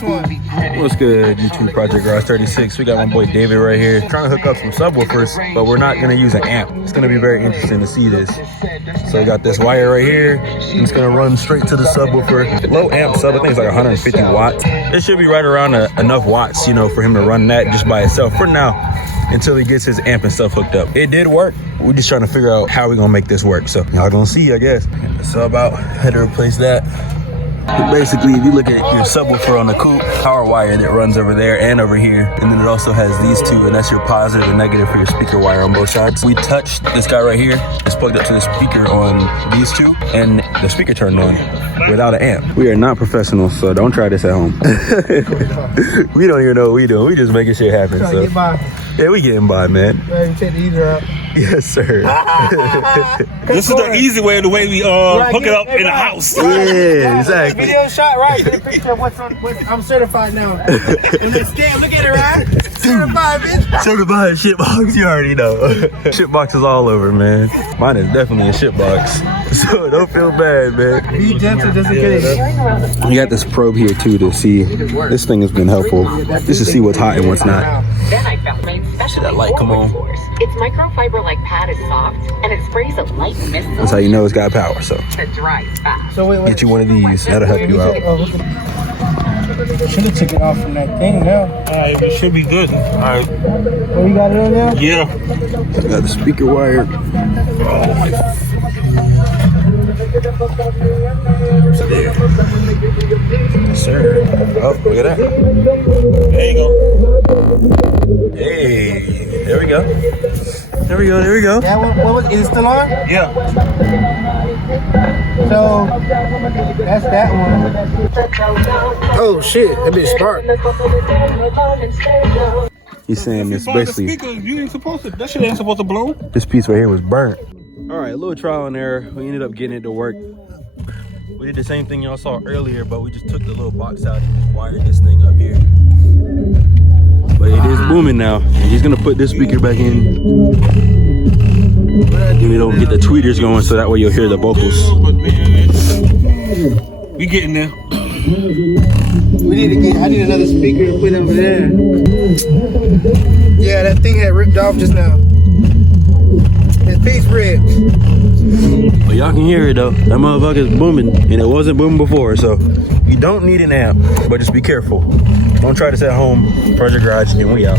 What's good, YouTube Project Garage 36? We got my boy David right here trying to hook up some subwoofers, but we're not gonna use an amp. It's gonna be very interesting to see this. So I got this wire right here. I'm just gonna run straight to the subwoofer. Low amp sub, I think it's like 150 watts. It should be right around enough watts, you know, for him to run that just by itself for now, until he gets his amp and stuff hooked up. It did work. We're just trying to figure out how we're gonna make this work. So y'all gonna see, I guess. Get the sub out, had to replace that. But basically, if you look at your subwoofer on the coupe, power wire that runs over there and over here, and then it also has these two, and that's your positive and negative for your speaker wire on both sides. We touched this guy right here. It's plugged up to the speaker on these two, and the speaker turned on without an amp. We are not professionals, so don't try this at home. We don't even know what we doing. We just making shit happen. So yeah, we getting by, man. Take the either out. Yes, sir. This is the easy way, the way we hook it up in the house. Yeah, exactly. Video shot, right? Get a picture of what's I'm certified now. Look at it, right? Certified, bitch. Certified shitbox, you already know. Shitbox is all over, man. Mine is definitely a shitbox. So don't feel bad, man. Be gentle just in case. We got this probe here too to see. This thing has been helpful. Just to see what's hot and what's not. Then I found made See that light come on? Its microfiber-like pad is soft, and it sprays a light mist. That's how you know it's got power, so. That dries fast. So wait. Get you one of these, that'll help you out. Should have took it off from that thing now. Alright, it should be good. Alright. Oh, you got it on there? Yeah. Got the speaker wire. There. Yes, sir. Oh, look at that. There you go. Hey, there we go. There we go, there we go. Yeah, what was is it still on? Yeah. So that's that one. Oh shit, that bitch spark. He's saying this The basically, speaker, you ain't supposed to, that shit ain't supposed to blow. this piece right here was burnt. All right, a little trial and error. We ended up getting it to work. We did the same thing y'all saw earlier, but we just took the little box out and just wired this thing up here. But it is booming now. And he's gonna put this speaker back in. And it'll get the tweeters going so that way you'll hear the vocals. We getting there. I need another speaker to put over there. Yeah, that thing had ripped off just now. His piece ripped. But y'all can hear it though. That motherfucker's booming, and it wasn't booming before. So you don't need an amp, but just be careful. Don't try this at home. Project Garage, and we out.